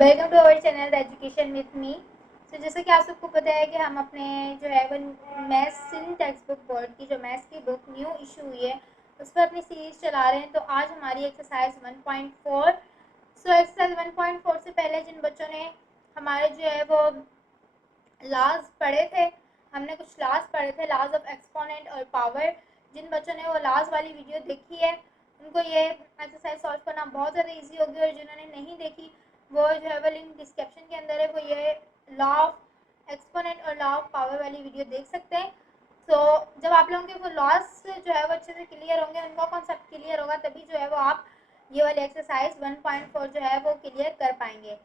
Welcome to our channel education with me. तो जैसे कि आप सबको पता है कि हम अपने जो है वो मैथ्स टेक्स्ट बुक बोर्ड की जो मैथ्स की बुक न्यू इशू हुई है उस पर अपनी सीरीज चला रहे हैं। तो आज हमारी एक्सरसाइज 1.4। सो एक्सरसाइज 1.4 से पहले जिन बच्चों ने हमारे जो है वो लॉज पढ़े थे, हमने कुछ लॉज पढ़े थे, लॉज ऑफ एक्सपोनेंट और पावर। जिन बच्चों ने वो लॉज वाली वीडियो देखी है उनको ये एक्सरसाइज सॉल्व करना बहुत ज़्यादा इजी होगी, और जिन्होंने नहीं देखी वो जो है वो लिंक डिस्क्रिप्शन के अंदर है, वो ये लॉ ऑफ एक्सपोनेंट और लॉ ऑफ पावर वाली वीडियो देख सकते हैं। तो जब आप लोगों के वो लॉस जो है वो अच्छे से क्लियर होंगे, उनका कॉन्सेप्ट क्लियर होगा, तभी जो है वो आप ये वाली एक्सरसाइज 1.4 जो है वो क्लियर कर पाएंगे।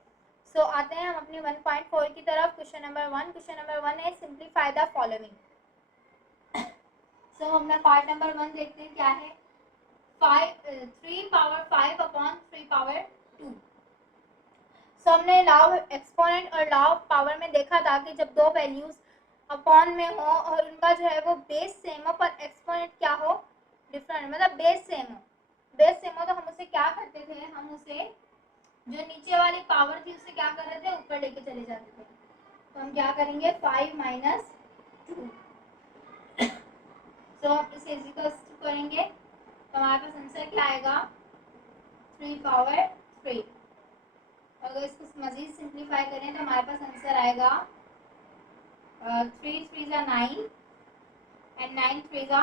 सो आते हैं हम अपनी 1.4 की तरफ। Question number 1। क्वेश्चन नंबर 1 है सिंप्लीफाई द फॉलोइंग। सो हमने पार्ट नंबर 1 देखते हैं क्या है। 3 पावर 5 अपॉन 3 पावर 2। सो हमने लॉ ऑफ एक्सपोनेंट और लॉ ऑफ पावर में देखा था कि जब दो वैल्यूज अपॉन में हो और उनका जो है वो बेस सेम हो पर एक्सपोनेंट क्या हो, डिफरेंट, मतलब बेस सेम हो। बेस सेम हो तो हम उसे क्या करते थे, हम उसे जो नीचे वाली पावर थी उसे क्या कर रहे थे, ऊपर लेके चले जाते थे। तो हम क्या करेंगे 5 माइनस 2। सो हम इसे इक्वल करेंगे तो हमारे पास आंसर क्या आएगा 3 पावर 3। अगर इसको मजीद सिंप्लीफाई करें तो हमारे पास आंसर आएगा 3 3 जा 9 एंड 9 3 जा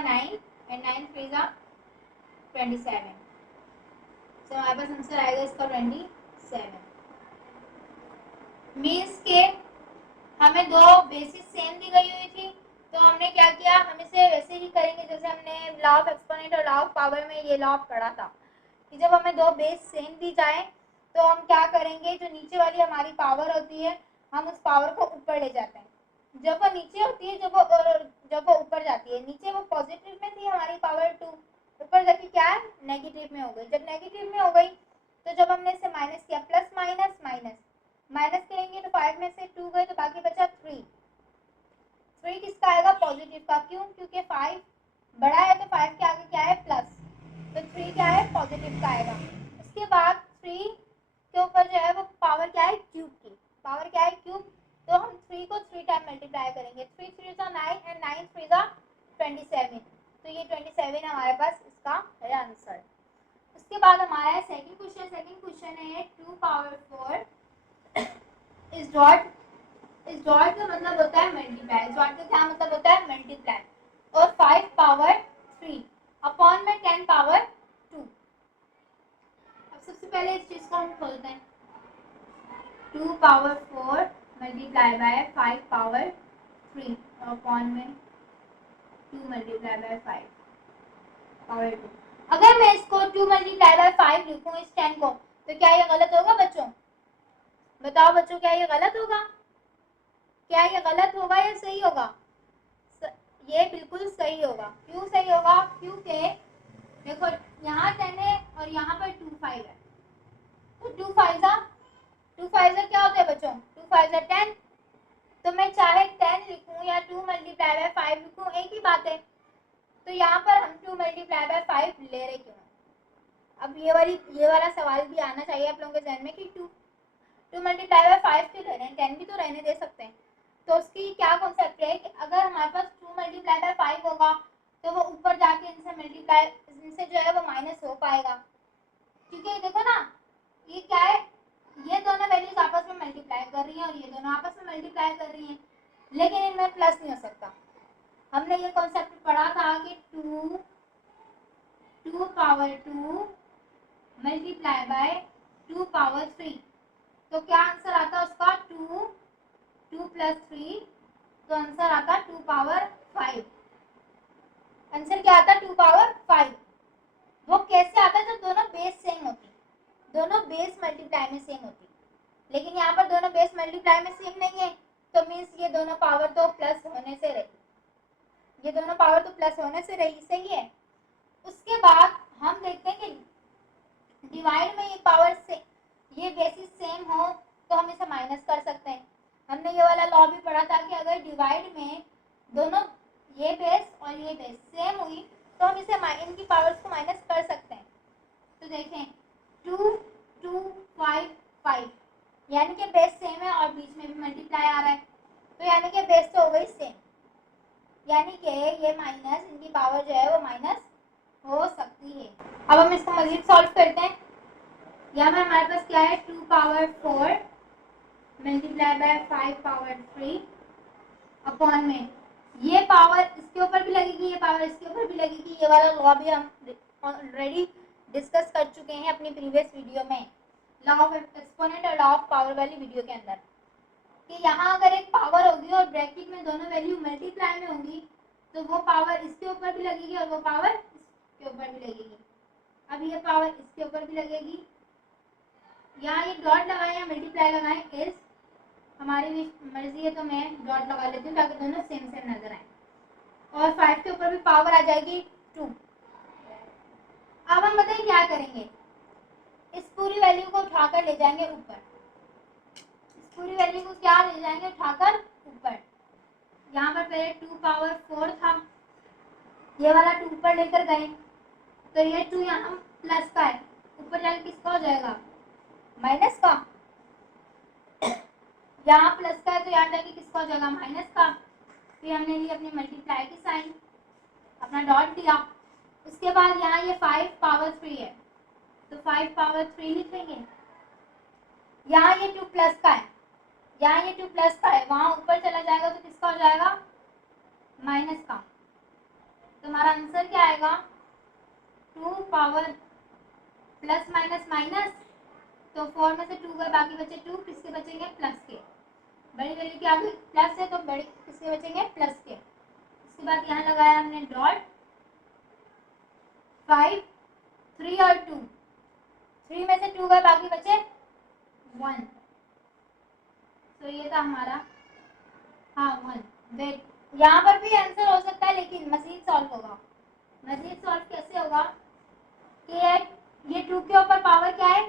9 एंड 9 3 जा 27। तो हमारे पास आंसर आएगा इसका 27। मीन्स के हमें दो बेसिस सेम दी गई हुई थी, तो हमने क्या किया, हम इसे वैसे ही करेंगे जैसे हमने लॉ ऑफ एक्सपोनेंट और लॉ ऑफ पावर में ये लॉ पढ़ा था कि जब हमें दो बेस सेम दी जाए तो हम क्या करेंगे, जो नीचे वाली हमारी पावर होती है हम उस पावर को ऊपर ले जाते हैं। जब वो नीचे होती है, जब वो ऊपर जाती है, नीचे वो पॉजिटिव में थी हमारी पावर 2, ऊपर जाके क्या है नेगेटिव में हो गई। जब नेगेटिव में हो गई तो जब हमने इसे माइनस किया, प्लस माइनस माइनस माइनस करेंगे तो 5 में से 2 गए तो बाकी बचा 3। 3 किसका आएगा, पॉजिटिव का। क्यों, क्योंकि 5 बड़ा है तो 5 के आगे क्या है प्लस, तो 3 क्या है पॉजिटिव का आएगा। उसके बाद 3 के ऊपर जो है वो पावर क्या है क्यूब की, पावर क्या है क्यूब। तो हम 3 को 3 टाइम मल्टीप्लाई करेंगे, 3 3 जा 9 एंड 9 3 जा 27। तो ये 27 हमारे पास इसका है आंसर। उसके बाद हमारा है सेकंड क्वेश्चन। सेकंड क्वेश्चन है 2 पावर 4 इस डॉट का मतलब होता है मल्टीप्लाई, इस डॉट का क्या मतलब होता है मल्टीप्लाई, और 5 पावर 3 अपॉन में 10 पावर 2। अब सबसे पहले इस चीज को हम खोलते हैं, 2 power 4 multiply by 5 power 3 upon में 2 मल्टीप्लाई बाय 5 पावर 2। अगर मैं इसको 2 मल्टीप्लाई बाय 5 लिखूं इस 10 को, तो क्या ये गलत होगा बच्चों, बताओ बच्चों, क्या ये गलत होगा, क्या ये गलत होगा या सही होगा, ये बिल्कुल सही होगा। क्यों सही होगा, क्योंकि देखो यहाँ 10 है और यहाँ पर 2 5 है, तो 2 5 क्या होता है बच्चों, 2 5 10। तो मैं चाहे 10 लिखूं या 2 मल्टीप्लाई बाय 5 लिखूं एक ही बात है। तो यहाँ पर हम 2 मल्टीप्लाई बाय 5 ले रहे क्यों। अब ये वाला सवाल भी आना चाहिए आप लोगों के जहन में कि 2 मल्टीप्लाई बाय 5 क्यों ले रहे हैं, 10 भी तो रहने दे सकते हैं। तो उसकी क्या कॉन्सेप्ट है कि अगर हमारे पास 2 मल्टीप्लाई बाय 5 होगा तो वो ऊपर जाके इनसे जो है वो माइनस हो पाएगा, क्योंकि देखो ना ये क्या है, ये दोनों वैल्यूज आपस में मल्टीप्लाई कर रही हैं और ये दोनों आपस में मल्टीप्लाई कर रही हैं, लेकिन इनमें प्लस नहीं हो सकता। हमने ये कॉन्सेप्ट पढ़ा था कि 2 पावर 2 मल्टीप्लाई बाय 2 पावर 3, तो क्या आंसर आता है उसका 2 प्लस 3, तो आंसर आता 2 पावर 5। आंसर क्या आता 2 पावर 5। वो कैसे आता है, जब दोनों बेस सेम होती, दोनों बेस मल्टीप्लाई में सेम होती, लेकिन यहाँ पर दोनों बेस मल्टीप्लाई में सेम नहीं है, तो मीन्स ये दोनों पावर तो प्लस होने से रही, ये दोनों पावर तो प्लस होने से रही, सही है। उसके बाद हम देखते हैं कि डिवाइड में ये पावर से ये बेसिस सेम हो तो हम इसे माइनस कर सकते हैं। हमने ये वाला लॉ भी पढ़ा था कि अगर डिवाइड में दोनों ये बेस और ये बेस सेम हुई तो हम इसे इनकी पावर्स को माइनस कर सकते हैं। तो देखें 2 यानी कि बेस सेम है और बीच में भी मल्टीप्लाई आ रहा है, तो यानी कि बेस तो हो गई सेम, यानी कि ये माइनस इनकी पावर जो है वो माइनस हो सकती है। अब हम इसको मजीद सॉल्व करते हैं। यहाँ पर हमारे पास क्या है 2 power 4 multiply by 5 power 3 upon में ये पावर इसके ऊपर भी लगेगी, ये पावर इसके ऊपर भी लगेगी। ये वाला लॉ भी हम ऑलरेडी डिस्कस कर चुके हैं अपनी प्रीवियस वीडियो में, लॉ ऑफ एक्सपोनेंट और लॉ ऑफ पावर वाली वीडियो के अंदर, कि यहाँ अगर एक पावर होगी और ब्रैकेट में दोनों वैल्यू मल्टीप्लाई में होंगी तो वो पावर इसके ऊपर भी लगेगी और वो पावर इसके ऊपर भी लगेगी। अब ये पावर इसके ऊपर भी लगेगी, यहाँ ये डॉट लगाएं या मल्टीप्लाई लगाएं इस हमारी मर्जी है, तो मैं डॉट लगा लेती हूँ ताकि दोनों सेम सेम नजर आए। और 5 के ऊपर भी पावर आ जाएगी 2। अब हम बताइए क्या करेंगे, इस पूरी वैल्यू को उठाकर ले जाएंगे ऊपर, इस पूरी वैल्यू को क्या ले जाएंगे उठाकर ऊपर। यहाँ पर पहले 2 पावर 4 था, ये वाला 2 ऊपर लेकर गए तो ये 2 यहाँ प्लस का है, ऊपर जाकर किसका हो जाएगा माइनस का, यहाँ प्लस का है तो यहाँ जाके किसका हो जाएगा माइनस का। फिर हमने ली अपनी मल्टीप्लाई की साइन, अपना डॉट दिया। उसके बाद यहाँ ये 5 पावर 3 है तो 5 पावर 3 लिखेंगे। यहाँ ये 2 प्लस का है, यहाँ ये 2 प्लस का है, वहाँ ऊपर चला जाएगा तो किसका हो जाएगा माइनस का। तो हमारा आंसर क्या आएगा 2 पावर प्लस माइनस माइनस, तो 4 में से 2 गए बाकी बचे 2, किसके बचेंगे प्लस के, बड़ी वैल्यू की आगे प्लस है तो बड़ी किसके बचेंगे प्लस के। उसके बाद यहाँ लगाया हमने डॉट 5 3 और 2, 3 में से 2 गए बाकी बचे 1, तो ये था हमारा 1। वेट यहाँ पर भी आंसर हो सकता है लेकिन मजीद सॉल्व होगा। मजीद सॉल्व कैसे होगा कि ये 2 के ऊपर पावर क्या है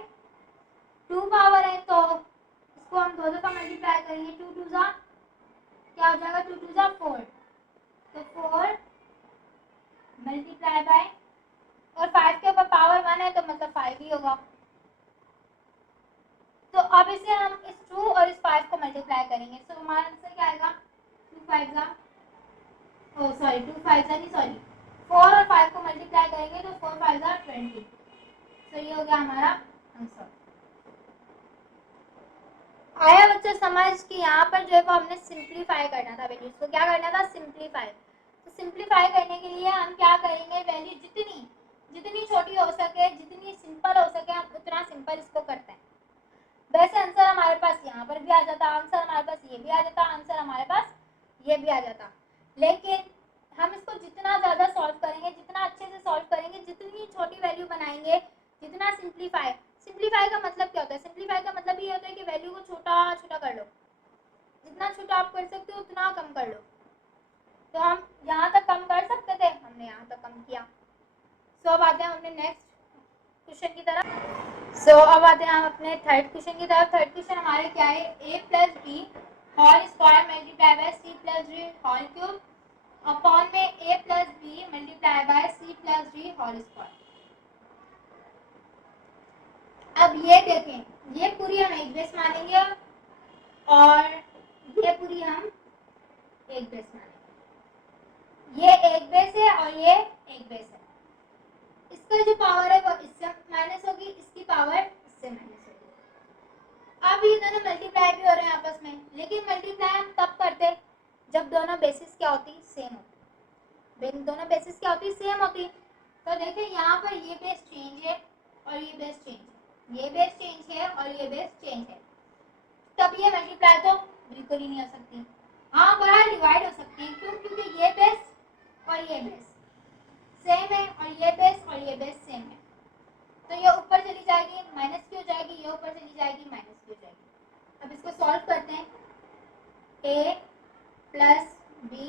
2 पावर है, तो इसको हम दो का मल्टीप्लाई करेंगे, 2 2 जा क्या हो जाएगा 2 2 जा 4, तो 4 मल्टीप्लाई बाय और 5 के ऊपर पावर 1 है तो मतलब 5 ही होगा। तो अब इसे हम इस 2 और इस 5 को मल्टीप्लाई करेंगे, तो हमारा आंसर क्या आएगा 2 5 जा 4 और 5 को मल्टीप्लाई करेंगे तो 4 5 जा 20, तो ये हो गया हमारा आंसर। आया बच्चों समझ कि यहाँ पर जो है वो हमने सिंप्लीफाई करना था वैल्यूज को, क्या करना था सिंप्लीफाई। तो सिंप्लीफाई करने के लिए हम क्या करेंगे वैल्यू जितनी छोटी हो सके, जितनी सिंपल हो सके हम उतना सिंपल इसको करते हैं। वैसे आंसर हमारे पास यहाँ पर भी आ जाता, आंसर हमारे पास ये भी आ जाता, आंसर हमारे पास ये भी आ जाता, लेकिन हम इसको जितना ज़्यादा सॉल्व करेंगे, जितना अच्छे से सॉल्व करेंगे, जितनी छोटी वैल्यू बनाएंगे, जितना सिंप्लीफाई का मतलब क्या होता है, सिंप्लीफाई का मतलब ये होता है कि वैल्यू को छोटा छोटा कर लो, जितना छोटा आप कर सकते हो उतना कम कर लो। तो हम यहाँ तक कम कर सकते थे, हमने यहाँ तक कम किया। सो अब आते हैं अपने नेक्स्ट क्वेश्चन की तरफ। अब आते हैं हम अपने थर्ड क्वेश्चन की तरफ। थर्ड क्वेश्चन हमारे क्या है a plus B whole square multiply by c plus D whole cube upon में a plus B multiply by c plus D whole square. अब ये देखें, ये पूरी हम एक बेस मानेंगे और ये पूरी हम एक बेस मानेंगे। ये एक बेस है और ये एक बेस है, इसका जो पावर है वो इससे माइनस होगी, इसकी पावर इससे माइनस होगी। अब ये दोनों मल्टीप्लाई भी हो रहे हैं आपस में, लेकिन मल्टीप्लाई हम तब करते जब दोनों बेसिस क्या होती सेम होती, दोनों बेसिस क्या होती सेम होती। तो देखिए यहाँ पर ये बेस चेंज है और ये बेस चेंज है, ये बेस चेंज है और ये बेस चेंज है, तब ये मल्टीप्लाई तो बिल्कुल ही नहीं हो सकती। हाँ बराबर डिवाइड हो सकती है, क्यों, क्योंकि ये बेस और ये बेस सेम है और ये बेस सेम है, तो ये ऊपर चली जाएगी माइनस की हो जाएगी, ये ऊपर चली जाएगी माइनस की हो जाएगी। अब इसको सॉल्व करते हैं, a प्लस बी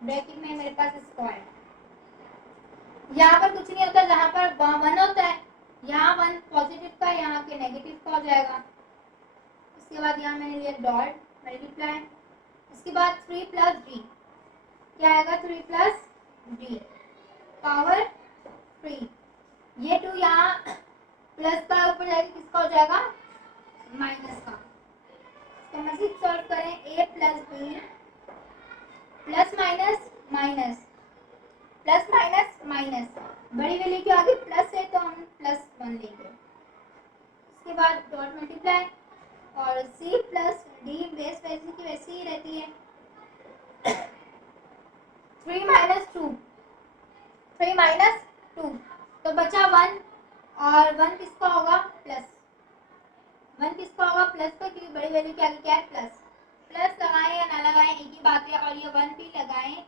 ब्रैकेट में मेरे पास स्क्वायर, यहाँ पर कुछ नहीं होता, जहाँ पर 1 होता है यहाँ 1 पॉजिटिव का, यहाँ के नेगेटिव का हो जाएगा। उसके बाद यहाँ मैंने लिया डॉट मल्टीप्लाई, उसके बाद 3 प्लस डी क्या आएगा 3 प्लस डी पावर 3, ये 2 यहाँ प्लस का ऊपर जाएगा किसका हो जाएगा माइनस का, तो मजीद सॉल्व करें a plus B plus minus minus plus minus minus, बड़ी वैल्यू के आगे प्लस है तो हम प्लस 1 लेंगे। उसके बाद डॉट मल्टीप्लाई और c प्लस डी बेस वैसी की वैसी ही रहती है। 3 माइनस 2 3 माइनस 2 तो बचा 1 और 1 किसका होगा प्लस, 1 किसका होगा प्लस का, क्योंकि बड़ी वैल्यू के आगे क्या है प्लस। प्लस लगाएं या ना लगाएं एक ही बात है, और ये 1 भी लगाएं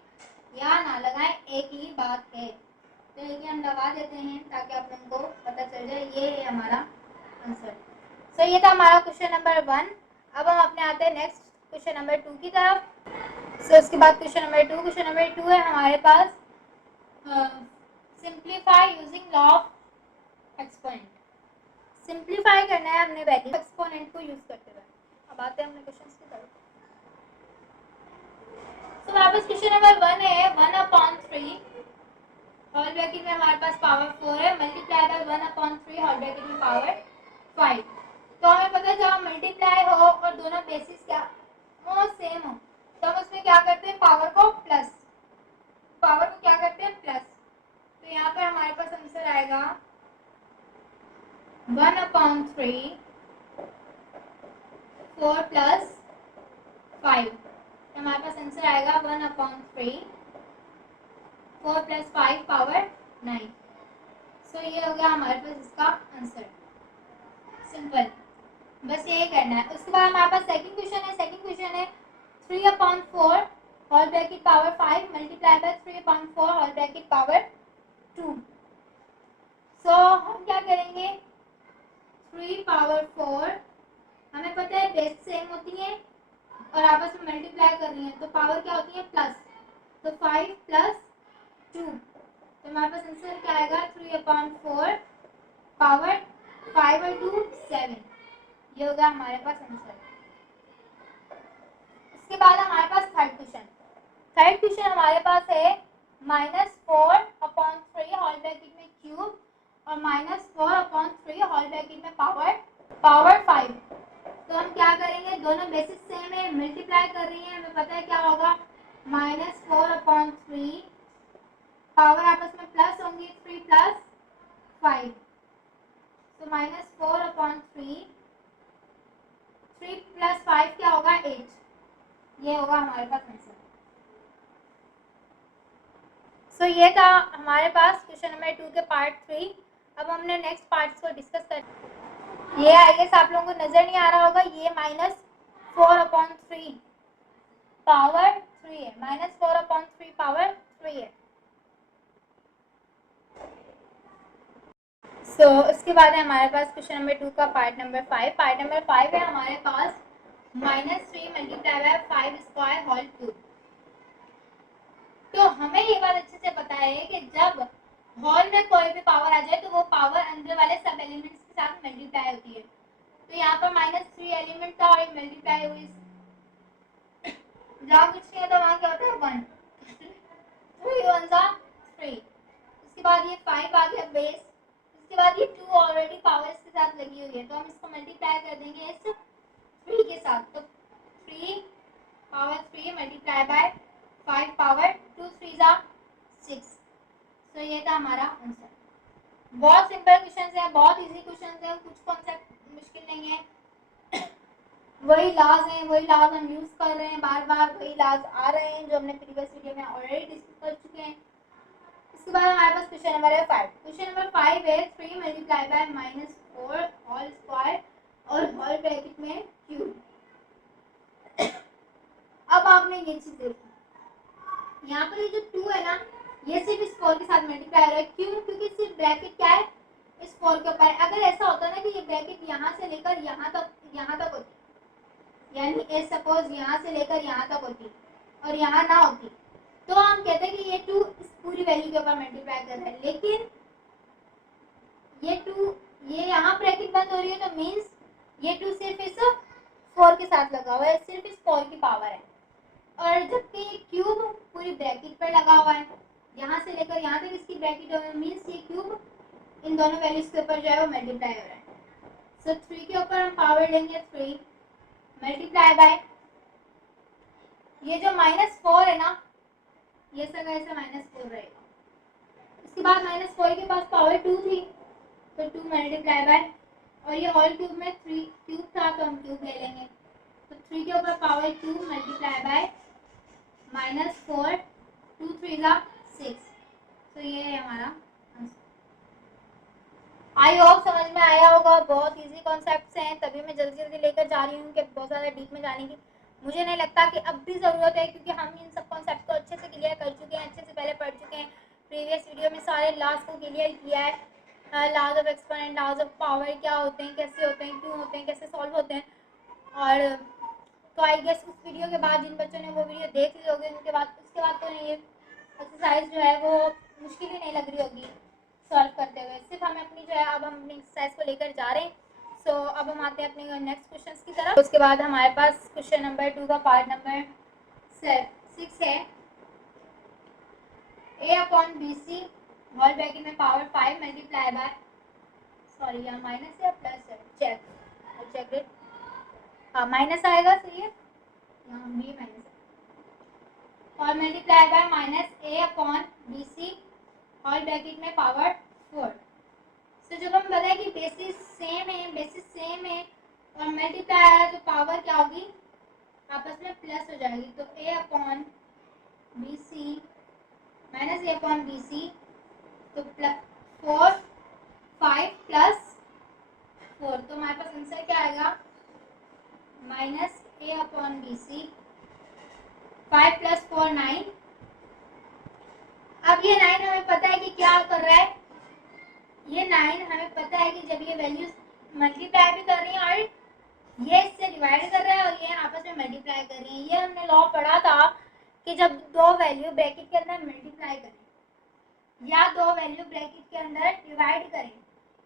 या ना लगाएं एक ही बात है। तो ये हम लगा देते हैं ताकि आप लोगों को पता चल जाए। ये है हमारा आंसर। सो ये था हमारा क्वेश्चन नंबर 1। अब हम अपने आते हैं नेक्स्ट क्वेश्चन नंबर 2 की तरफ। सो उसके बाद क्वेश्चन नंबर 2 है हमारे पास simplify using law of exponent. Simplify करना है हमने वैल्यू एक्सपोनेंट को यूज करते हुए। अब आते हैं अपने क्वेश्चंस की तरफ। तो हमारे पास क्वेश्चन नंबर 1 है 1/3 होल ब्रैकेट में हमारे पास पावर 4 है मल्टीप्लाई बाय 1/3 होल ब्रैकेट में पावर 5। तो हमें पता है जब हम मल्टीप्लाई हो और दोनों बेसिस क्या हो सेम हो तो हम उसमें क्या करते हैं पावर को क्या करते हैं प्लस। तो यहाँ पर हमारे पास आंसर आएगा 1/3 4 प्लस 5। हमारे पास आंसर आएगा 1/3 4 प्लस 5 पावर 9। सो ये हो गया हमारे पास इसका आंसर। सिंपल, बस यही करना है। उसके बाद हमारे पास सेकंड क्वेश्चन है 3/4 whole bracket power 5 multiply by 3/4 whole bracket power 2। So हम क्या करेंगे 3/4 हमें पता है बेस सेम होती है और आपस में मल्टीप्लाई कर रही है तो पावर क्या होती है प्लस, तो 5 प्लस 2 तो हमारे पास आंसर क्या आएगा 3/4 पावर 5 और 2 7। ये होगा हमारे पास आंसर। इसके बाद हमारे पास थर्ड क्वेश्चन हमारे पास है -4/3 होल ब्रैकेट में क्यूब और -4/3 होल ब्रैकेट में पावर 5। तो हम क्या करेंगे दोनों बेसिस सेम है मल्टीप्लाई कर रही है हमें पता है क्या होगा -4/3 पावर आपस में प्लस होंगी 3 प्लस 5 तो -4/3 3 प्लस 5 क्या होगा 8। ये होगा हमारे पास आंसर। सो ये था हमारे पास क्वेश्चन नंबर 2 के पार्ट 3। अब हमने नेक्स्ट पार्ट्स को डिस्कस कर। ये आई गेस आप लोगों को नजर नहीं आ रहा होगा, ये -4/3 पावर 3 है, -4/3 पावर 3 है। सो उसके बाद है हमारे पास क्वेश्चन नंबर 2 का पार्ट नंबर 5 है हमारे पास -3 multiply by 5 square whole cube. तो हमें ये बात अच्छे से पता है कि जब होल में कोई भी पावर आ जाए तो वो पावर अंदर वाले सब एलिमेंट्स के साथ मल्टीप्लाई होती है। तो यहाँ पर -3 एलिमेंट था और मल्टीप्लाई हुई जहाँ कुछ नहीं है तो वहाँ क्या होता है 1 3 1 जा 3। उसके बाद ये 5 आ गया बेस, उसके बाद ये 2 ऑलरेडी पावर इसके साथ लगी हुई है तो हम इसको मल्टीप्लाई कर देंगे इस 3 के साथ। तो 3 पावर 3 मल्टीप्लाई बाय 5 पावर 2 3 जा 6। तो ये था हमारा आंसर। बहुत सिंपल क्वेश्चंस है, बहुत इजी क्वेश्चंस है, कुछ कॉन्सेप्ट मुश्किल नहीं है। वही लॉज हैं, वही लॉज हम यूज कर रहे हैं, बार बार वही लॉज आ रहे हैं जो हमने प्रीवियस वीडियो में ऑलरेडी डिस्कस कर चुके हैं। इसके बाद हमारे पास क्वेश्चन नंबर है 5। क्वेश्चन नंबर 5 है 3 मल्टीप्लाई बाय -4 होल स्क्वायर और होल ब्रैकेट में क्यूब। अब आपने ये चीज देखी, यहाँ पर ये जो 2 है ना ये सिर्फ इस 4 के साथ मल्टीप्लाई हो रहा है। क्यों? क्योंकि सिर्फ ब्रैकेट क्या है इस 4 के ऊपर। अगर ऐसा होता ना कि ये ब्रैकेट यहाँ से लेकर यहाँ तक होती, यानी ए सपोज यहाँ से लेकर यहाँ तक होती और यहाँ ना होती तो हम कहते हैं कि ये 2 इस पूरी वैल्यू के ऊपर मल्टीप्लाई कर रहा है। लेकिन ये 2 ये यहाँ ब्रैकेट बंद हो रही है तो मीन्स ये 2 सिर्फ इस 4 के साथ लगा हुआ है, सिर्फ इस 4 की पावर है। और जबकि क्यूब पूरी ब्रैकेट पर लगा हुआ है, यहाँ से लेकर यहाँ तक इसकी ब्रैकेट हो है, मीन्स ये क्यूब इन दोनों वैल्यूज के ऊपर जो है वो मल्टीप्लाई हो रहा है। सो 3 के ऊपर हम पावर लेंगे 3 मल्टीप्लाई बाय ये जो -4 है ना, ये सब ऐसे -4 रहेगा। इसके बाद -4 के पास पावर 2 थी, तो 2 मल्टीप्लाई बाय, और ये होल क्यूब में 3 क्यूब था तो हम क्यूब ले लेंगे, तो 3 के ऊपर पावर 2 मल्टीप्लाई बाय -4, 2 3 जा 6। तो ये है हमारा आंसर। आई होप समझ में आया होगा। बहुत इजी कॉन्सेप्ट्स हैं, तभी मैं जल्दी जल्दी लेकर जा रही हूँ कि बहुत ज़्यादा डीप में जाने की मुझे नहीं लगता कि अब भी ज़रूरत है, क्योंकि हम इन सब कॉन्सेप्ट को अच्छे से क्लियर कर चुके हैं, अच्छे से पहले पढ़ चुके हैं। प्रीवियस वीडियो में सारे लॉज को क्लियर किया है, laws of exponent, laws of power क्या होते हैं, कैसे होते हैं, क्यों होते हैं, कैसे सॉल्व होते हैं। और तो आई गेस उस वीडियो के बाद जिन बच्चों ने वो वीडियो देख ली होगी, उसके बाद तो ये एक्सरसाइज जो है वो मुश्किल ही नहीं लग रही होगी सॉल्व करते हुए। सिर्फ हमें अपनी जो है अब हम अपनी एक्सरसाइज को लेकर जा रहे हैं। सो अब हम आते हैं अपने नेक्स्ट क्वेश्चन की तरफ। उसके बाद हमारे पास क्वेश्चन नंबर 2 का पार्ट नंबर 6 है। a upon B C whole bracket में पावर 5 मल्टीप्लाई बाय, सॉरी यहाँ माइनस है प्लस है, चेक इट। हाँ माइनस आएगा, सही है, यहाँ भी माइनस है, और multiply by -a upon B C whole bracket में पावर 4। तो जब हम बताए कि बेसिस सेम है और मल्टीप्लाई आया तो पावर क्या होगी, आपस में प्लस हो जाएगी। तो a upon B C minus a upon B C, तो +4 5 प्लस 4, तो हमारे पास आंसर क्या आएगा -a अपॉन बी सी, 5 + 4 9। अब ये 9 हमें पता है कि क्या कर रहा है, ये 9 हमें पता है कि जब ये वैल्यूज मल्टीप्लाई भी कर रही हैं और ये इससे डिवाइड कर रहा है और ये आपस में मल्टीप्लाई कर रही हैं। ये हमने लॉ पढ़ा था कि जब दो वैल्यू ब्रैकेट के अंदर मल्टीप्लाई करें या दो वैल्यू ब्रैकेट के अंदर डिवाइड करें,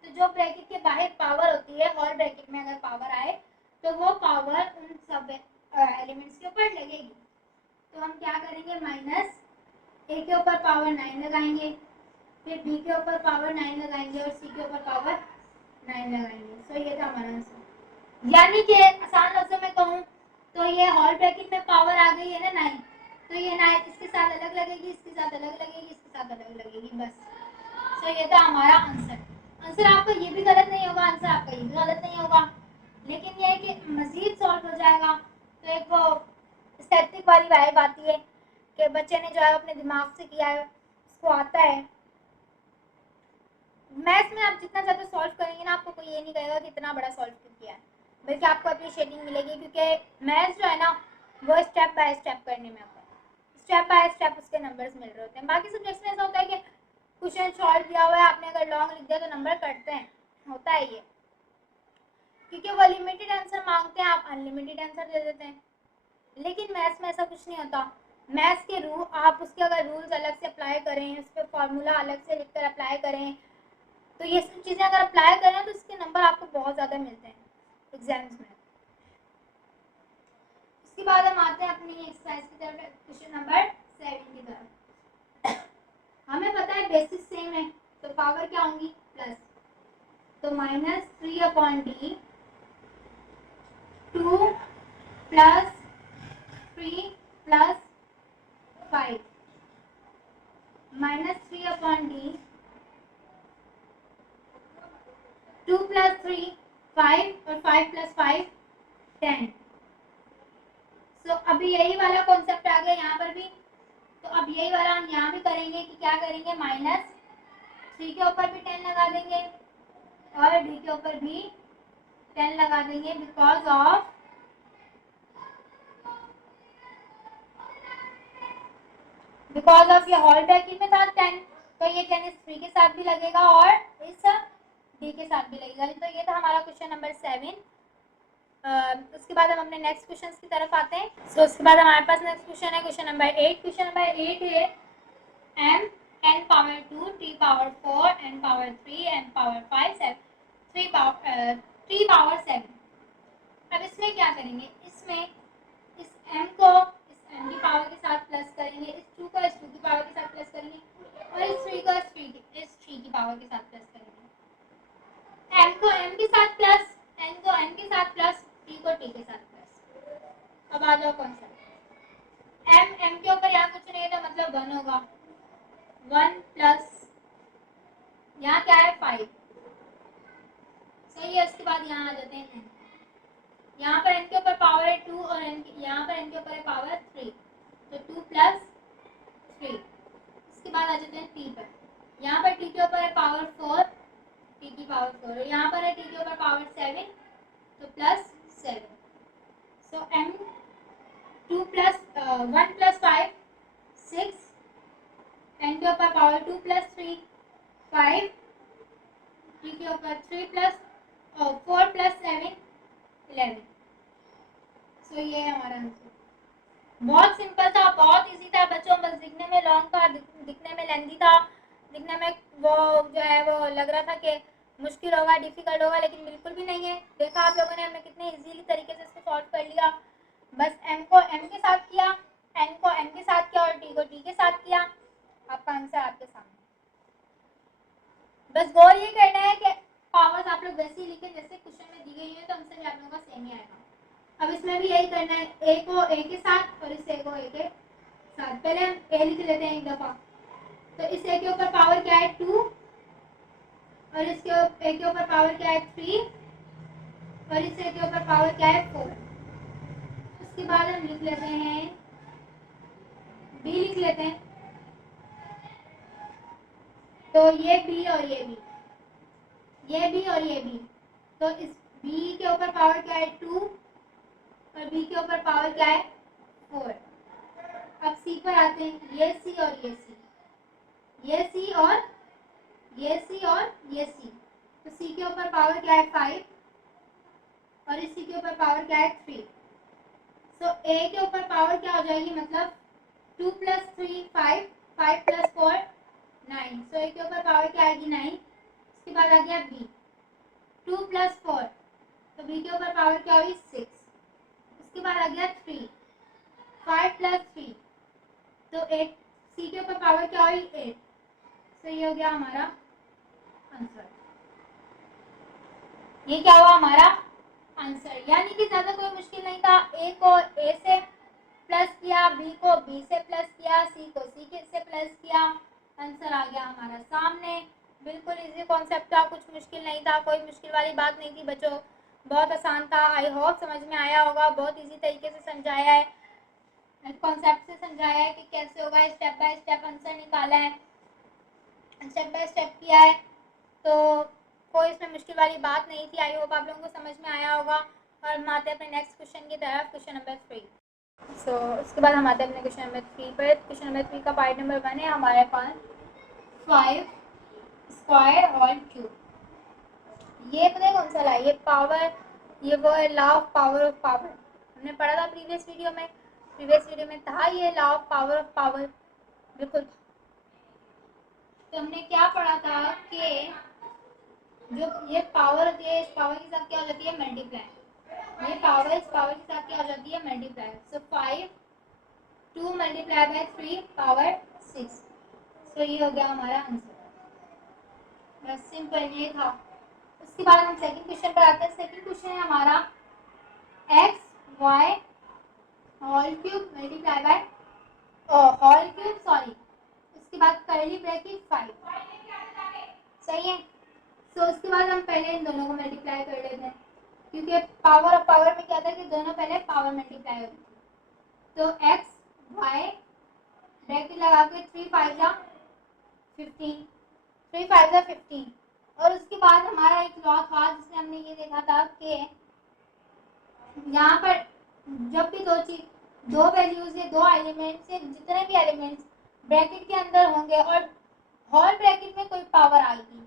तो जो ब्रैकेट के बाहर पावर होती है, होल ब्रैकेट में अगर पावर आए तो वो पावर उन सब एलिमेंट्स के ऊपर लगेगी। तो हम क्या करेंगे, माइनस a के ऊपर पावर 9 लगाएंगे, फिर b के ऊपर पावर 9 लगाएंगे और c के ऊपर पावर 9 लगाएंगे। सो ये था हमारा आंसर। यानी कि आसान लफ्जों में कहूँ तो ये होल ब्रैकेट में पावर आ गई है ना 9, तो ये 9 इसके साथ अलग लगेगी, इसके साथ अलग लगेगी, इसके साथ अलग लगेगी, बस। सो ये था हमारा आंसर। आंसर आपका ये भी गलत नहीं होगा, आंसर आपका ये भी गलत नहीं होगा, लेकिन ये है कि मजीद सॉल्व हो जाएगा। तो एक वो स्टैटिक वाली वाइब आती है कि बच्चे ने जो है अपने दिमाग से किया है, उसको आता है। मैथ्स में आप जितना ज़्यादा सॉल्व करेंगे ना, आपको कोई ये नहीं कहेगा कि इतना बड़ा सॉल्व क्यों किया है, बल्कि आपको अप्रिशिएटिंग मिलेगी, क्योंकि मैथ्स जो है ना वो स्टेप बाय स्टेप करने में आता है, स्टेप बाय स्टेप उसके नंबर्स मिल रहे होते हैं। बाकी सब्जेक्ट्स में ऐसा होता है कि क्वेश्चन शॉर्ट दिया हुआ है, आपने अगर लॉन्ग लिख दिया तो नंबर कटते हैं, होता है ये, क्योंकि वो लिमिटेड आंसर मांगते हैं, आप अनलिमिटेड आंसर दे देते हैं। लेकिन मैथ्स में ऐसा कुछ नहीं होता। मैथ्स के रूल आप उसके अगर रूल्स अलग से अप्लाई करें, उस पर फॉर्मूला अलग से लिखकर अप्लाई करें, तो ये सब चीज़ें अगर अप्लाई करें तो इसके नंबर आपको बहुत ज़्यादा मिलते हैं एग्जाम्स में। उसके बाद हम आते हैं अपनी एक्सरसाइज की तरफ, क्वेश्चन नंबर 7 की तरफ। हमें पता है बेसिस सेम है, तो पावर क्या होंगी, प्लस, तो -3 अपॉन डी 2 + 3 + 5 -3 अपॉन डी 2 + 3 5 और 5 + 5 10। सो अभी यही वाला कॉन्सेप्ट आ गया यहाँ पर भी, तो अब यही वाला हम यहाँ भी करेंगे कि क्या करेंगे, -3 के ऊपर भी 10 लगा देंगे और डी के ऊपर भी 10 लगा देंगे, बिकॉज ऑफ ये होल ब्रैकेट में था 10, तो ये 10 इस 3 के साथ भी लगेगा और इस डी के साथ भी लगेगा। तो ये था हमारा क्वेश्चन नंबर 7। उसके बाद हम अपने नेक्स्ट क्वेश्चन की तरफ आते हैं। सो उसके बाद हमारे पास नेक्स्ट क्वेश्चन है क्वेश्चन नंबर 8। क्वेश्चन नंबर 8 है m n power 2 t power 4 n power 3 n power 5 3 power 7। अब इसमें क्या करेंगे, इसमें इस m को इस m की पावर के साथ प्लस करेंगे, इस 2 को इस 2 की पावर के साथ प्लस करेंगे और इस 3 को इस 3 की पावर के साथ प्लस करेंगे। m को m के साथ प्लस, n को n के साथ प्लस, t को t के साथ प्लस। अब आ जाओ कौन सा एम के ऊपर यहाँ कुछ नहीं था, मतलब 1 होगा। 1 प्लस यहाँ क्या है 5, सही है। उसके बाद यहाँ आ जाते हैं n, यहाँ पर n के ऊपर पावर है 2 और यहाँ पर n के ऊपर है पावर 3, तो 2 प्लस 3। इसके बाद आ जाते हैं t पर, यहाँ पर t के ऊपर है पावर 4, t की पावर 4, और यहाँ पर है t के ऊपर पावर 7, तो प्लस 7। सो m 2 प्लस 1 प्लस 5 6, n के ऊपर पावर 2 प्लस 3 5, t के ऊपर 3 प्लस 4 प्लस 7 11। सो ये है हमारा आंसर। बहुत सिंपल था, बहुत इजी था बच्चों, बस दिखने में लॉन्ग था, दिखने में लेंथी था, दिखने में वो जो है वो लग रहा था कि मुश्किल होगा, डिफिकल्ट होगा, लेकिन बिल्कुल भी नहीं है। देखा आप लोगों ने, हमने कितने इजीली तरीके से इसको सॉल्व कर लिया। बस m को m के साथ किया, n को n के साथ किया और t को t के साथ किया, आपका आंसर आपके सामने। बस गोल ये करना है कि पावर्स आप लोग वैसे ही लिखें जैसे क्वेश्चन में दी गई है, तो आंसर भी आप लोगों का सेम ही आएगा। अब इसमें भी यही करना है, a को a के साथ और इस a को a के साथ। पहले हम a लिख लेते हैं एक दफा, तो इस a के ऊपर पावर क्या है 2 और इसके a के ऊपर पावर क्या है 3 और इस a के ऊपर पावर क्या है 4। उसके बाद हम लिख लेते हैं b, लिख लेते हैं, तो ये b और ये b, ये b और ये b, तो इस b के ऊपर पावर क्या है 2 और b के ऊपर पावर क्या है 4। अब c पर आते हैं, ये c और ये c, ये c और ये c और ये c, तो c के ऊपर पावर क्या है 5 और इस c के ऊपर पावर क्या है 3। सो a के ऊपर पावर क्या हो जाएगी, मतलब 2 प्लस 3 5, 5 प्लस 4 9, सो a के ऊपर पावर क्या आएगी 9। इसके बाद आ गया b, 2 प्लस 4, तो b के ऊपर पावर क्या हुई 6। इसके बाद आ गया 3, 5 प्लस 3, तो 8, c के ऊपर पावर क्या हुई 8। तो ये हो गया हमारा आंसर। ये क्या हुआ हमारा आंसर, यानी कि ज्यादा कोई मुश्किल नहीं था। a को a से प्लस किया, b को b से प्लस किया, c को c से प्लस किया, आंसर आ गया हमारा सामने। बिल्कुल इजी कॉन्सेप्ट था, कुछ मुश्किल नहीं था, कोई मुश्किल वाली बात नहीं थी बच्चों, बहुत आसान था। आई होप समझ में आया होगा, बहुत इजी तरीके से समझाया है, कॉन्सेप्ट से समझाया है कि कैसे होगा, स्टेप बाय स्टेप आंसर निकाला है, स्टेप बाय स्टेप किया है, तो कोई इसमें मुश्किल वाली बात नहीं थी। आई होप आप लोगों को समझ में आया होगा। और हम आते हैं अपने नेक्स्ट क्वेश्चन की तरफ, क्वेश्चन नंबर 3। उसके बाद हम आते हैं अपने क्वेश्चन नंबर 3 पर। क्वेश्चन नंबर 3 का पार्ट नंबर 1 है हमारे पास 5 स्क्वायर और क्यूब। ये पता है कौन सा ला, ये पावर, ये वो है law of power of power, हमने पढ़ा था प्रीवियस वीडियो में था ये law of power of power, बिल्कुल। तो हमने क्या पढ़ा था कि जो ये पावर होती है, इस पावर के साथ क्या हो जाती है मल्टीप्लाई, ये पावर इस पावर के साथ क्या हो जाती है multiply. So 5 2 multiply by 3 power 6। सो ये हो गया हमारा आंसर, बस सिंपल ये था। उसके बाद हम सेकंड क्वेश्चन पर आते हैं। सेकंड क्वेश्चन है हमारा x y whole cube multiply by whole cube sorry, उसके बाद कर्ली ब्रैकेट 5, सही है। तो उसके बाद हम पहले इन दोनों को मल्टीप्लाई कर लेते हैं, क्योंकि पावर ऑफ पावर में क्या था कि दोनों पहले पावर मल्टीप्लाई होती थी। तो x y ब्रैकेट लगा के 3 5 जा 15, 3 5 जा 15, और उसके बाद हमारा एक लॉ था जिसमें हमने ये देखा था कि यहाँ पर जब भी दो वैल्यूज या दो एलिमेंट से जितने भी एलिमेंट्स ब्रैकेट के अंदर होंगे और होल ब्रैकेट में कोई पावर आएगी,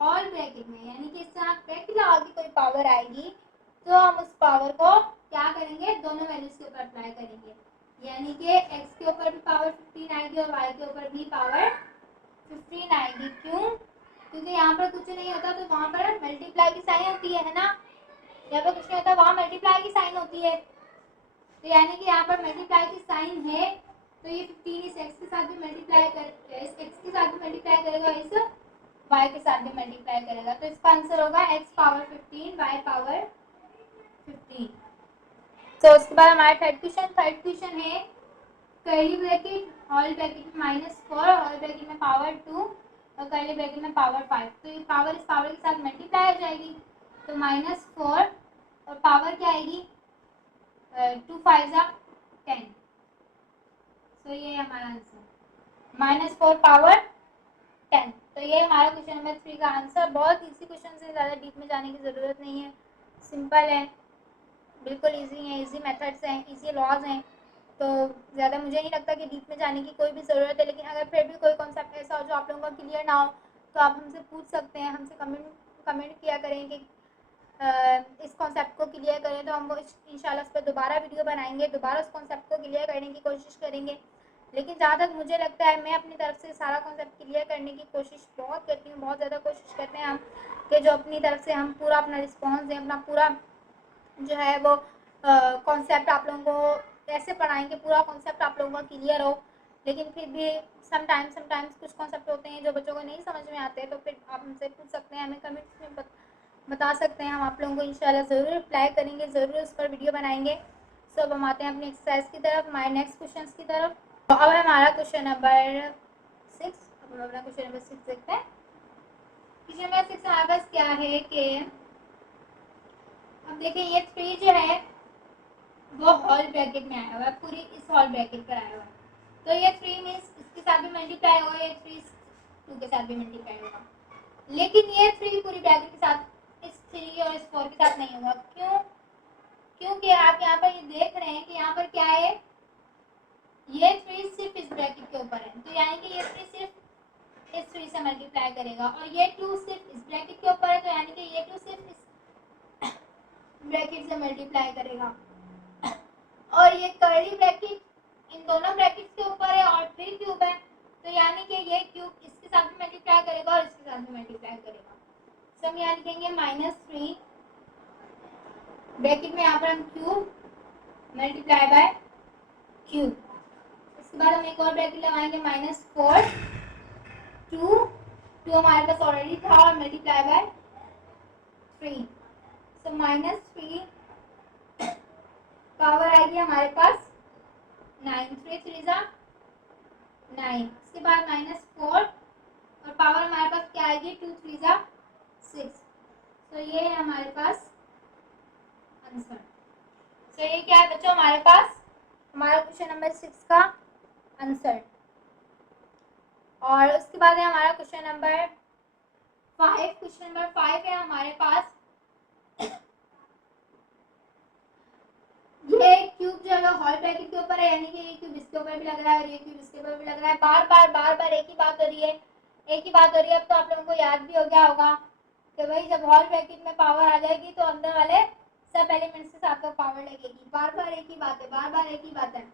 होल ब्रैकेट में यानी कि इस तरह ब्रैकेट लगा के कोई पावर आएगी, तो हम उस पावर को क्या करेंगे दोनों वैल्यूज के ऊपर अप्लाई करेंगे, यानी कि x के ऊपर भी पावर 15 आएगी और y के ऊपर भी पावर 15 आएगी। क्यों? क्योंकि यहाँ पर कुछ नहीं होता तो वहाँ पर मल्टीप्लाई की साइन होती है ना, यहाँ पर कुछ नहीं होता वहाँ मल्टीप्लाई की साइन होती है, तो यानी कि यहाँ पर मल्टीप्लाई की साइन है, तो ये 15 इस x के साथ भी मल्टीप्लाई कर, इस x के साथ भी मल्टीप्लाई करेगा, इस y के साथ भी मल्टीप्लाई करेगा, तो इसका आंसर होगा x पावर 15 y पावर 15। तो उसके बाद हमारा थर्ड क्वेश्चन है कर्ली ब्रैकेट होल ब्रैकेट में -4 होल ब्रैकेट में पावर 2 और कर्ली ब्रैकेट में पावर 5। तो ये पावर इस पावर के साथ मल्टीप्लाई हो जाएगी, तो -4 और पावर क्या आएगी 2 5 10। तो ये हमारा आंसर -4 पावर 10। तो ये हमारा क्वेश्चन नंबर 3 का आंसर। बहुत इजी क्वेश्चन है, ज़्यादा डीप में जाने की ज़रूरत नहीं है, सिंपल है, बिल्कुल इजी है, इजी मेथड्स हैं, इजी लॉज हैं। तो ज़्यादा मुझे नहीं लगता कि डीप में जाने की कोई भी ज़रूरत है, लेकिन अगर फिर भी कोई कॉन्सेप्ट ऐसा हो जो आप लोगों का क्लियर ना हो तो आप हमसे पूछ सकते हैं, हमसे कमेंट किया करें कि इस कॉन्सेप्ट को क्लियर करें, तो हम वो इंशाल्लाह उस पर दोबारा वीडियो बनाएंगे, दोबारा उस कॉन्सेप्ट को क्लियर करने की कोशिश करेंगे। लेकिन जहाँ तक मुझे लगता है मैं अपनी तरफ से सारा कॉन्सेप्ट क्लियर करने की कोशिश बहुत करती हूँ, बहुत ज़्यादा कोशिश करते हैं हम कि जो अपनी तरफ से हम पूरा अपना रिस्पॉन्स दें, अपना पूरा जो है वो कॉन्सेप्ट आप लोगों को ऐसे पढ़ाएंगे, पूरा कॉन्सेप्ट आप लोगों का क्लियर हो। लेकिन फिर भी समटाइम्स कुछ कॉन्सेप्ट होते हैं जो बच्चों को नहीं समझ में आते हैं, तो फिर आप हमसे पूछ सकते हैं, हमें कमेंट्स में बता सकते हैं, हम आप लोगों को इंशाल्लाह ज़रूर रिप्लाई करेंगे, ज़रूर उस पर वीडियो बनाएंगे। सो अब हम आते हैं अपनी एक्सरसाइज की तरफ, हमारे नेक्स्ट क्वेश्चन की तरफ। तो अब हमारा क्वेश्चन नंबर 6, अब हम अपना क्वेश्चन नंबर 6 देखते हैं। क्वेश्चन नंबर 6 हमारे पास क्या है कि अब देखिए ये 3 जो है वो हॉल ब्रैकेट में आया हुआ है, पूरी इस हॉल ब्रैकेट पर आया हुआ है। तो ये 3 मीन्स इसके साथ भी मल्टीप्लाई होगा, ये 3 2 के साथ भी मल्टीप्लाई होगा। लेकिन ये 3 पूरी ब्रैकेट के साथ इस 3 और इस 4 के साथ नहीं होगा। क्यों? क्योंकि आप यहाँ पर ये देख रहे हैं कि यहाँ पर क्या है, ये 3 सिर्फ इस ब्रैकेट के ऊपर है, तो यानी कि ये 3 सिर्फ इस 3 से मल्टीप्लाई करेगा, और ये 2 सिर्फ इस ब्रैकेट के ऊपर है, तो यानी कि ये 2 सिर्फ इस ब्रैकेट से मल्टीप्लाई करेगा। और ये कर्ली ब्रैकेट इन दोनों ब्रैकेट्स के ऊपर है और फिर क्यूब है, तो यानी कि ये क्यूब इसके साथ भी मल्टीप्लाई करेगा और इसके साथ भी मल्टीप्लाई करेगा। सो हम यहाँ लिखेंगे -3 ब्रैकेट में यहाँ पर हम क्यूब मल्टीप्लाई बाय क्यूब। इसके बाद हम एक और ब्रैकेट लगाएंगे -4 2 हमारे पास ऑलरेडी था और मल्टीप्लाई बाय 3। सो -3 पावर आएगी हमारे पास 9, 3 3 9। इसके बाद -4 और पावर हमारे पास क्या आएगी 2 3 6। तो ये है हमारे पास आंसर। तो ये क्या है बच्चों हमारे पास हमारा क्वेश्चन नंबर 6 का आंसर। और उसके बाद है हमारा क्वेश्चन नंबर 5। क्वेश्चन नंबर 5 है हमारे पास, ये क्यूब जो है हॉल ब्रैकेट के ऊपर है, यानी कि ये क्यूब इसके ऊपर भी लग रहा है और ये क्यूब इसके ऊपर भी लग रहा है। बार बार एक ही बात हो रही है, एक ही बात हो रही है। अब तो आप लोगों को याद भी हो गया होगा कि भाई जब हॉल ब्रैकेट में पावर आ जाएगी तो अंदर वाले सब एलिमेंट्स के साथ पावर लगेगी। बार बार एक ही बात है, बार बार एक ही बात है।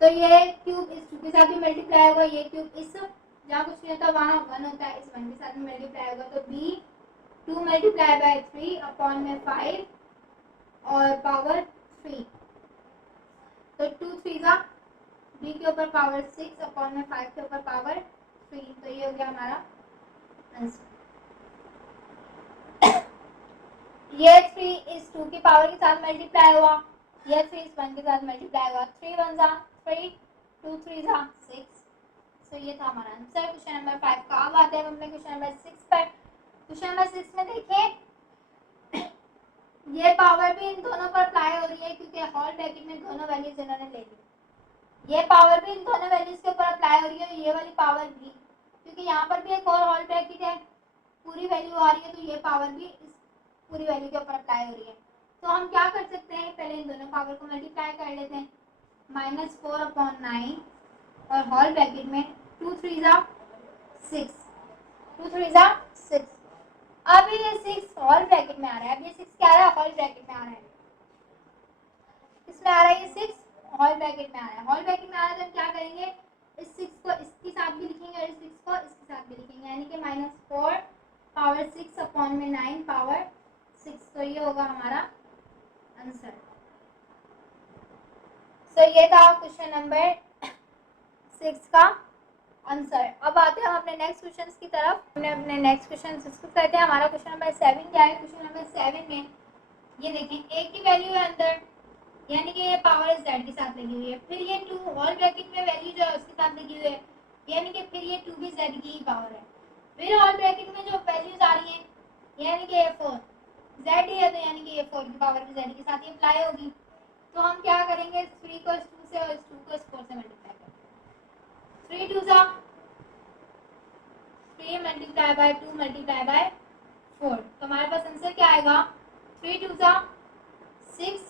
तो ये क्यूब इस क्यूब के साथ भी मल्टीप्लाई होगा, ये क्यूब इस जहाँ कुछ नहीं होता वहाँ 1 होता है, इस 1 के साथ भी मल्टीप्लाई होगा। तो b 2 मल्टीप्लाई बाय 3 अपॉन में 5 और पावर 3। तो 2 3 b के ऊपर पावर 6 अपॉन में 5 के ऊपर पावर 3। तो ये हो गया हमारा आंसर। ये 3 इस 2 की पावर के साथ मल्टीप्लाई हुआ, ये 3 इस 1 के साथ मल्टीप्लाई हुआ। 3 1 3 2 3 6। सो ये था हमारा आंसर क्वेश्चन नंबर 5 का। अब आते हैं हम अपने क्वेश्चन नंबर 6 पर। क्वेश्चन नंबर 6 में देखिए ये पावर भी इन दोनों पर अप्लाई हो रही है क्योंकि हॉल ब्रैकेट में दोनों वैल्यूज इन्होंने ले ली। ये पावर भी इन दोनों वैल्यूज के ऊपर अप्लाई हो रही है, ये वाली पावर भी, क्योंकि यहाँ पर भी एक और हॉल ब्रैकेट है, पूरी वैल्यू आ रही है, तो ये पावर भी इस पूरी वैल्यू के ऊपर अप्लाई हो रही है। तो हम क्या कर सकते हैं, पहले इन दोनों पावर को मल्टीप्लाई कर लेते हैं। -4 अपॉन 9 और हॉल ब्रैकेट में 2 3 6 2 3 6। अब ये 6 हॉल ब्रैकेट में आ रहा है, अब ये 6 क्या आ रहा है, हॉल ब्रैकेट में आ रहा है। इसमें आ रहा है ये 6 हॉल ब्रैकेट में आ रहा है, हॉल ब्रैकेट में आ रहा है। तो हम क्या करेंगे, इस 6 को इसके साथ भी लिखेंगे और इस 6 को इसके साथ भी लिखेंगे, यानी कि -4 पावर 6 अपॉन में 9 पावर 6। तो ये होगा हमारा आंसर। सो ये था क्वेश्चन नंबर 6 का आंसर। अब आते हैं हम अपने नेक्स्ट क्वेश्चन की तरफ। हमने अपने नेक्स्ट क्वेश्चन डिस्कस करते हैं। हमारा क्वेश्चन नंबर 7 क्या है। क्वेश्चन नंबर 7 में ये देखें एक की वैल्यू है अंदर, यानी कि ये पावर z के साथ लगी हुई है, फिर ये 2 होल ब्रैकेट में वैल्यू जो है उसके साथ लगी हुई है, यानी कि फिर ये 2 भी z की ही पावर है, फिर होल ब्रैकेट में जो वैल्यूज आ रही हैं यानी कि ये 4 z ही है, तो यानी कि ये 4 की पावर भी z के साथ ही अप्लाई होगी। तो हम क्या करेंगे, 3 को 2 से और 2 को 4 से मल्टीप्लाई करेंगे, 3 2 सा 3 मल्टीप्लाई बाय 2 मल्टीप्लाई बाय 4, तो हमारे पास आंसर क्या आएगा, 3 2 सा 6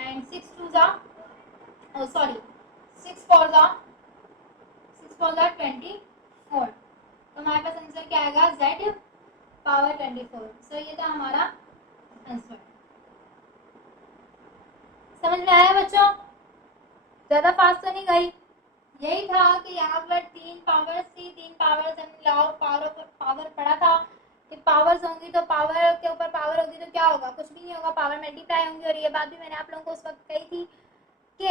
and 6 2 सा sorry 6 4 सा 24, तो हमारे पास आंसर क्या आएगा, z पावर 24। सो ये था हमारा आंसर। समझ में आया बच्चों, ज्यादा फास्ट तो नहीं गई। यही था कि यहाँ पर 3 पावर्स थी, 3 पावर्स हमने लॉ ऑफ पावर पढ़ा था कि पावर्स होंगी तो पावर के ऊपर पावर होगी तो क्या होगा, कुछ भी नहीं होगा, पावर मल्टीप्लाई होंगी। और ये बात भी मैंने आप लोगों को उस वक्त कही थी कि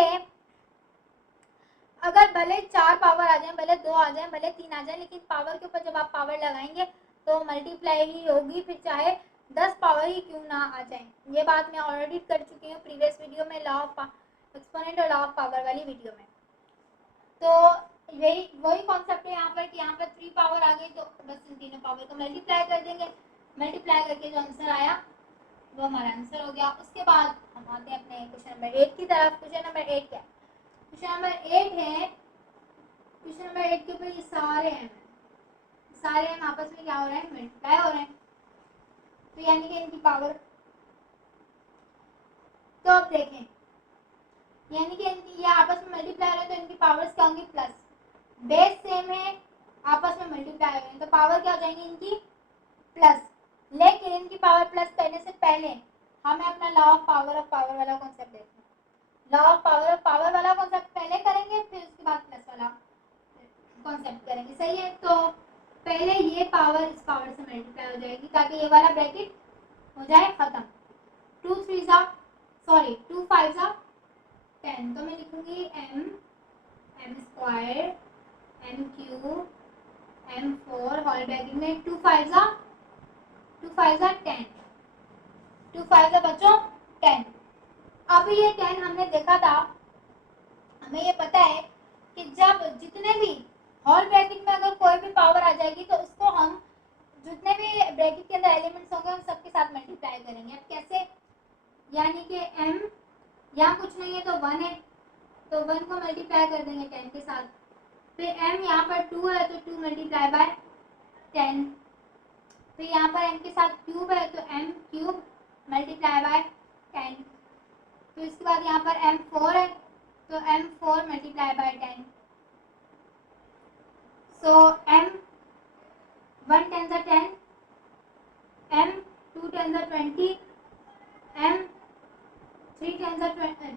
अगर भले 4 पावर आ जाए, भले 2 आ जाए, भले 3 आ जाए, लेकिन पावर के ऊपर जब आप पावर लगाएंगे तो मल्टीप्लाई ही होगी, फिर चाहे 10 पावर ही क्यों ना आ जाए। ये बात मैं ऑलरेडी कर चुकी हूँ प्रीवियस वीडियो में, लॉ ऑफ एक्सपोनेंट और लॉ ऑफ पावर वाली वीडियो में। तो यही वही कॉन्सेप्ट है यहाँ पर कि यहाँ पर 3 पावर आ गई तो बस इन तीनों पावर को मल्टीप्लाई कर देंगे, मल्टीप्लाई करके जो आंसर आया वो हमारा आंसर हो गया। उसके बाद हम आते हैं अपने क्वेश्चन नंबर 8 की तरफ। क्वेश्चन नंबर 8 क्या है, क्वेश्चन नंबर 8 है, क्वेश्चन नंबर 8 के ऊपर ये सारे एम आपस में क्या हो रहे हैं, मल्टीप्लाई हो रहे हैं, तो यानी कि इनकी पावर, तो अब देखें यानी कि इनकी ये आपस में मल्टीप्लाई हो रहे हैं तो इनकी पावर्स क्या होंगी, प्लस, बेस सेम है, आपस में मल्टीप्लाई हो रहे हैं तो पावर क्या हो जाएंगी इनकी, प्लस। लेकिन इनकी पावर प्लस करने से पहले हमें अपना लॉ ऑफ पावर वाला कॉन्सेप्ट देखना है। लॉ ऑफ पावर वाला कॉन्सेप्ट पहले करेंगे, फिर उसके बाद प्लस वाला कॉन्सेप्ट करेंगे, सही है। तो पहले ये पावर इस पावर से मल्टीप्लाई हो जाएगी ताकि ये वाला ब्रैकेट हो जाए खत्म। 2 3 सा सॉरी 2 5 सा 10, तो मैं लिखूंगी m square m cube m4 whole bracket में 2 5 सा 10, 2 5 सा बच्चों 10। अब ये 10 हमने देखा था, हमें ये पता है कि जब जितने भी होल ब्रैकेट में अगर कोई भी पावर आ जाएगी तो उसको हम जितने भी ब्रैकेट के अंदर एलिमेंट्स होंगे उन सबके साथ मल्टीप्लाई करेंगे। अब कैसे, यानी कि m यहाँ कुछ नहीं है तो 1 है, तो 1 को मल्टीप्लाई कर देंगे 10 के साथ, फिर m यहाँ पर 2 है तो 2 मल्टीप्लाई बाय 10, फिर यहाँ पर m के साथ क्यूब है तो m क्यूब मल्टीप्लाई बाय 10, तो इसके बाद यहाँ पर m4 है तो m4 multiply by 10, so m1 10 सा 10, m2 10 सा 20, m3 10 सा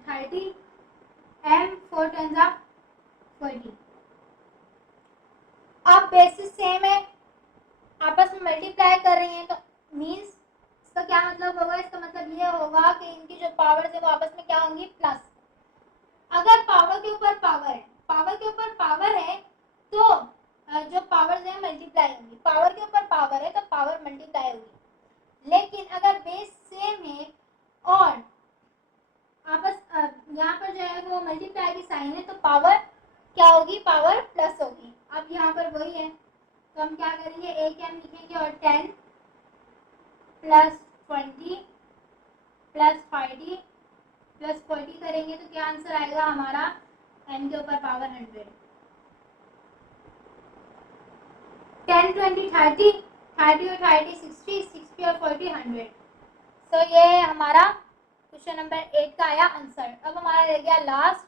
30, m4 10 सा 40। अब बेसिस सेम है, आपस में मल्टीप्लाई कर रही हैं, तो मींस इसका क्या मतलब होगा, इसका मतलब ये होगा कि इनकी जो पावर है वो आपस में क्या होंगी, प्लस। अगर पावर के ऊपर पावर है तो जो पावर्स है मल्टीप्लाई होंगी, पावर के ऊपर पावर है तो पावर मल्टीप्लाई होगी। लेकिन अगर बेस सेम है और आपस यहाँ पर जो है वो मल्टीप्लाई की साइन है तो पावर क्या होगी, पावर प्लस होगी। अब यहाँ पर वही है तो हम क्या करेंगे, एक m लिखेंगे और 10 प्लस 20 प्लस 30 प्लस 40 करेंगे तो क्या आंसर आएगा हमारा, m के ऊपर पावर 100, 10 20 30 30 और 30 60 60 और 40 100। तो ये हमारा क्वेश्चन नंबर 8 का आया आंसर। अब हमारा रह गया लास्ट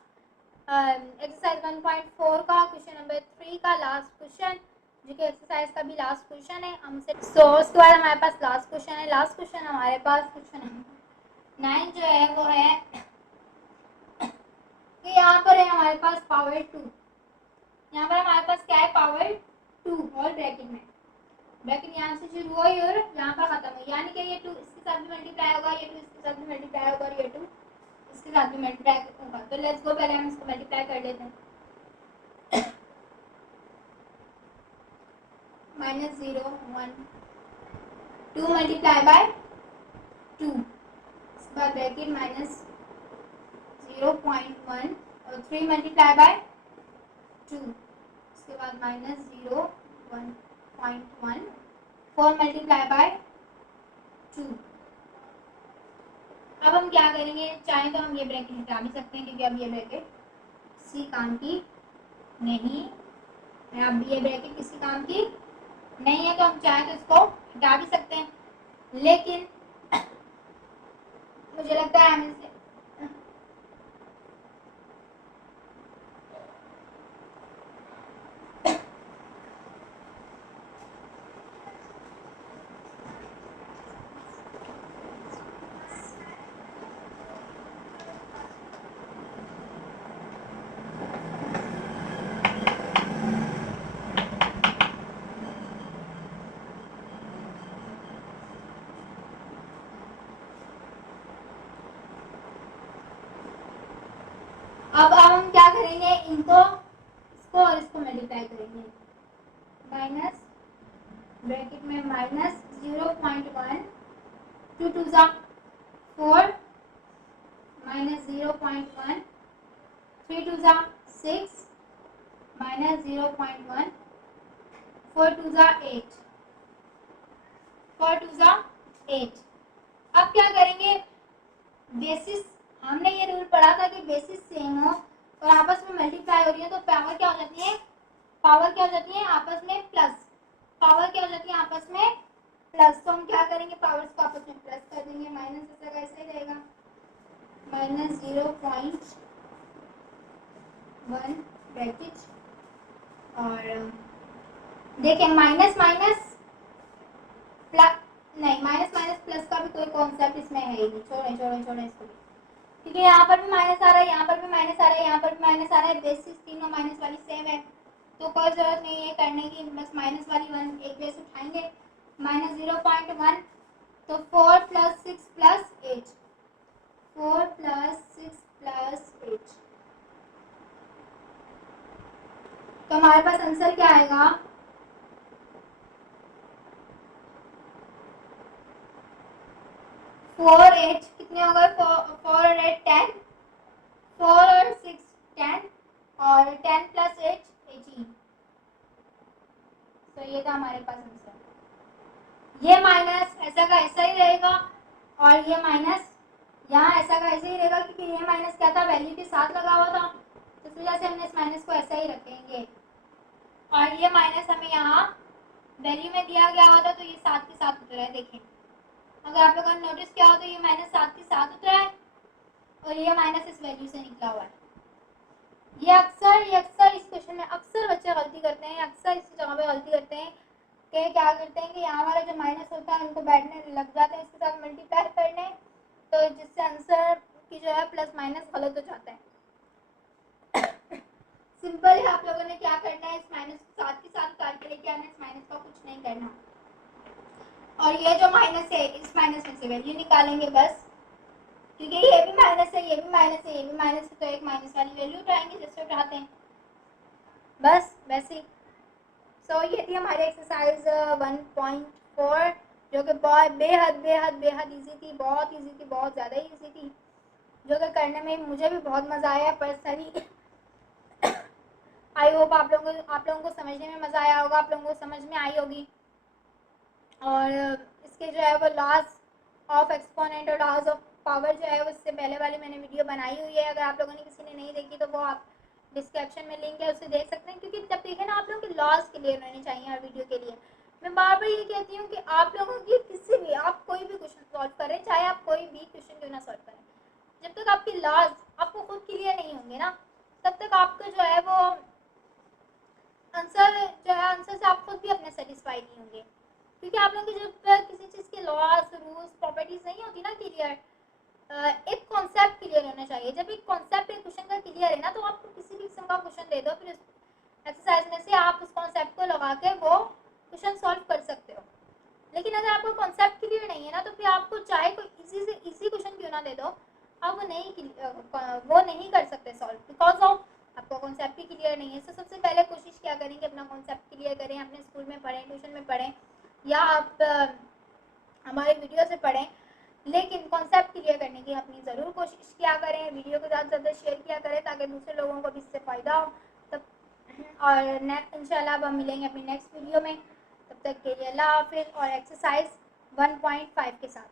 एक्सरसाइज 1.4 का क्वेश्चन नंबर 3 का लास्ट क्वेश्चन, जो कि एक्सरसाइज का भी लास्ट क्वेश्चन है हमसे। उसके बाद हमारे पास लास्ट क्वेश्चन है। लास्ट क्वेश्चन हमारे पास क्वेश्चन नंबर 9 जो है वो है कि यहाँ पर है हमारे पास पावर 2, यहाँ पर हमारे पास क्या है, पावर 2 होल ब्रैकेट में, ब्रैकेट यहाँ से शुरू हुई और यहाँ पर खत्म हुई, यानी कि ये 2 इसके साथ भी मल्टीप्लाई होगा, ये 2 इसके साथ भी मल्टीप्लाई होगा और ये 2 इसके साथ भी मल्टीप्लाई होगा। तो लेट्स गो, पहले हम इसको मल्टीप्लाई कर लेते हैं। -0 1 2 मल्टीप्लाई बाय 2 उसके बाद ब्रैकेट माइनस 0.1 और 3 मल्टीप्लाई बाय 2, उसके बाद माइनस 0.1 4 मल्टीप्लाई बाय 2। अब हम क्या करेंगे, चाहे तो हम ये ब्रैकेट हटा भी सकते हैं क्योंकि अब ये ब्रैकेट किसी काम की नहीं है। अब ये ब्रैकेट किसी काम की नहीं है तो हम चाहे तो इसको हटा भी सकते हैं, लेकिन मुझे लगता है हम इसे अब हम क्या करेंगे, इनको इसको और इसको मल्टीप्लाई करेंगे। माइनस ब्रैकेट में माइनस 0.1 2 2 जा 4 माइनस 0.1 3 2 जा 6 माइनस 0.1 4 2 जा 8 4 2 जा 8। अब क्या करेंगे, बेसिस हमने ये रूल पढ़ा था कि बेसिस सेम हो और आपस में मल्टीप्लाई हो रही है तो पावर क्या हो जाती है, पावर क्या हो जाती है आपस में प्लस, पावर क्या हो जाती है आपस में प्लस। तो हम क्या करेंगे, पावर्स को आपस में प्लस कर देंगे। माइनस ऐसा कैसे ही रहेगा, माइनस 0.1 ब्रैकेट और देखिए माइनस माइनस प्लस नहीं, माइनस माइनस प्लस का भी कोई कॉन्सेप्ट इसमें है ही नहीं, छोड़े इसको भी, क्योंकि यहाँ पर भी माइनस आ रहा है, यहाँ पर भी माइनस आ रहा है, यहाँ पर भी माइनस आ रहा है, बेसिस तीनों माइनस वाली सेम है तो कोई जरूरत नहीं है करने की, बस माइनस वाली वन एक बेस उठाएंगे। माइनस 0.1 तो 4 प्लस 6 प्लस 8 4 प्लस 6 प्लस 8 तो हमारे पास आंसर क्या आएगा, 4 8 कितने हो गए, 4 और 8 10, 4 और 6 10 और 10 प्लस 8 18। तो ये था हमारे पास आंसर। ये माइनस ऐसा का ऐसा ही रहेगा और ये माइनस यहाँ ऐसा का ऐसे ही रहेगा क्योंकि ये माइनस क्या था, वैल्यू के साथ लगा हुआ था तो इस वजह से हमने इस माइनस को ऐसा ही रखेंगे। और ये माइनस हमें यहाँ वैल्यू में दिया गया हुआ था तो ये साथ के साथ उतरा है। देखें अगर आप लोगों ने नोटिस किया हो तो ये माइनस साथ के साथ उतरा है और ये माइनस इस वैल्यू से निकला हुआ है। ये अक्सर इस क्वेश्चन में अक्सर बच्चे गलती करते हैं, अक्सर इस जगह पे गलती करते हैं कि क्या करते हैं कि यहाँ वाला जो माइनस होता है उनको बैठने लग जाते हैं इसके साथ मल्टीप्लाई करने, तो जिससे आंसर की जो है प्लस माइनस गलत हो जाता है। सिंपल है, आप लोगों ने क्या करना है, इस माइनस को साथ के साथ उतार के लेके आना, इस माइनस का कुछ नहीं करना और ये जो माइनस है इस माइनस में से वैल्यू निकालेंगे बस, क्योंकि ये भी माइनस है, ये भी माइनस है, ये भी माइनस है तो एक माइनस वाली वैल्यू उठाएंगे जिससे उठाते हैं बस वैसे ही। सो ये थी हमारी एक्सरसाइज 1.4 जो कि बहुत बेहद बेहद बेहद इजी थी, बहुत इजी थी, बहुत ज़्यादा ही इजी थी, जो कि करने में मुझे भी बहुत मज़ा आया पर्सनली। आई होप आप लोगों को समझने में मज़ा आया होगा, आप लोगों को समझ में आई होगी। और इसके जो है वो लॉज ऑफ एक्सपोनेंट और लॉज ऑफ पावर जो है वो इससे पहले वाली मैंने वीडियो बनाई हुई है, अगर आप लोगों ने किसी ने नहीं देखी तो वो आप डिस्क्रिप्शन में लिंक है उससे देख सकते हैं, क्योंकि जब देखें ना आप लोगों की लॉज क्लियर होनी चाहिए हर वीडियो के लिए। मैं बार बार ये कहती हूँ कि आप लोगों की किसी भी आप कोई भी क्वेश्चन सॉल्व करें, चाहे आप कोई भी क्वेश्चन क्यों ना सॉल्व करें, जब तक आपकी लॉज आपको खुद क्लियर नहीं होंगे ना तब तक आपका जो है वो आंसर से आप खुद भी अपने सेटिस्फाई नहीं होंगे, क्योंकि आप लोगों की जब किसी चीज़ के लॉज रूल्स प्रॉपर्टीज नहीं होती ना क्लियर, एक कॉन्सेप्ट क्लियर होना चाहिए। जब एक कॉन्सेप्ट एक क्वेश्चन का क्लियर है ना तो आपको किसी भी किस्म का क्वेश्चन दे दो, फिर एक्सरसाइज में से आप उस कॉन्सेप्ट को लगा के वो क्वेश्चन सॉल्व कर सकते हो। लेकिन अगर आपको कॉन्सेप्ट क्लियर नहीं है ना तो फिर आपको चाहे कोई इजी से इजी क्वेश्चन क्यों ना दे दो, आप वो नहीं कर सकते सॉल्व, बिकॉज ऑफ आपको कॉन्सेप्ट ही क्लियर नहीं है। तो सबसे पहले कोशिश क्या करेंगे, अपना कॉन्सेप्ट क्लियर करें, अपने स्कूल में पढ़ें, ट्यूशन में पढ़ें या आप हमारे वीडियो से पढ़ें, लेकिन कॉन्सेप्ट क्लियर करने की अपनी ज़रूर कोशिश किया करें, वीडियो को ज़्यादा से ज़्यादा शेयर किया करें ताकि दूसरे लोगों को भी इससे फ़ायदा हो। तब और इंशाल्लाह अब हम मिलेंगे अपनी नेक्स्ट वीडियो में। तब तक के लिए अल्लाह हाफिज़ और एक्सरसाइज 1.5 के साथ।